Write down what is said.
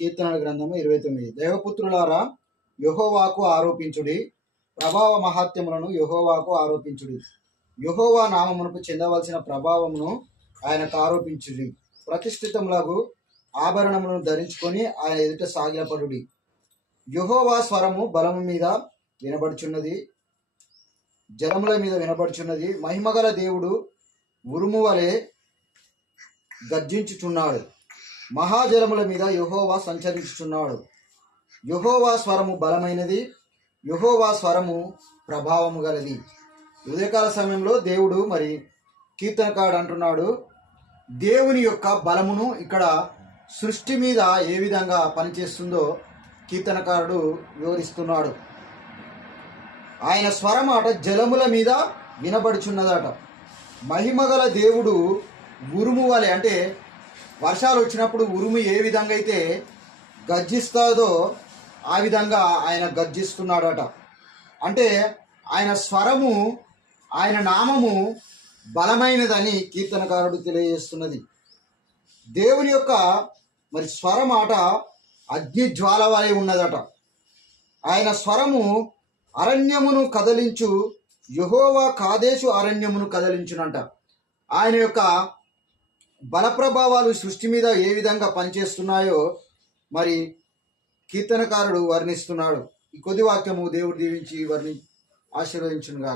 కీర్తనల గ్రంథము 29. దేవపుత్రులారా, యెహోవాకు ఆరోపించుడి, ప్రభావ మహాత్యములను యెహోవాకు ఆరోపించుడి. యెహోవా నామమునకు చెందవలసిన ప్రభావమును ఆయనకు ఆరోపించుడి. ప్రతిష్ఠితములకు ఆభరణములను ధరించుకొని ఆయన ఎదుట సాగిలపడుడి. యెహోవా స్వరము బలము మీద వినబడుచున్నది, జలముల మీద వినబడుచున్నది. మహిమగల దేవుడు ఉరుము వలె గర్జించుచున్నాడు. మహాజలముల మీద యెహోవా సంచరించుచున్నాడు. యెహోవా స్వరము బలమైనది, యెహోవా స్వరము ప్రభావము గలది. ఉదయకాల సమయంలో దేవుడు కీర్తనకారుడు అంటున్నాడు, దేవుని యొక్క బలమును ఇక్కడ సృష్టి మీద ఏ విధంగా పనిచేస్తుందో కీర్తనకారుడు వివరిస్తున్నాడు. ఆయన స్వరమాట జలముల మీద వినబడుచున్నదట. మహిమగల దేవుడు ఉరుము వలె, అంటే వర్షాలు వచ్చినప్పుడు ఉరుము ఏ విధంగా అయితే గర్జిస్తుందో ఆ విధంగా ఆయన గర్జిస్తున్నాడట. అంటే ఆయన స్వరము, ఆయన నామము బలమైనదని కీర్తనకారుడు తెలియజేస్తున్నది. దేవుని యొక్క స్వరమాట అగ్ని జ్వాల వలె ఉన్నదట. ఆయన స్వరము అరణ్యమును కదలించు, యెహోవా కాదేశు అరణ్యమును కదలించునంట. ఆయన యొక్క బలప్రభావాలు సృష్టి మీద ఏ విధంగా పనిచేస్తున్నాయో కీర్తనకారుడు వర్ణిస్తున్నాడు. ఈ కొద్ది వాక్యము దేవుడు దీవించి ఆశీర్వదించునుగా.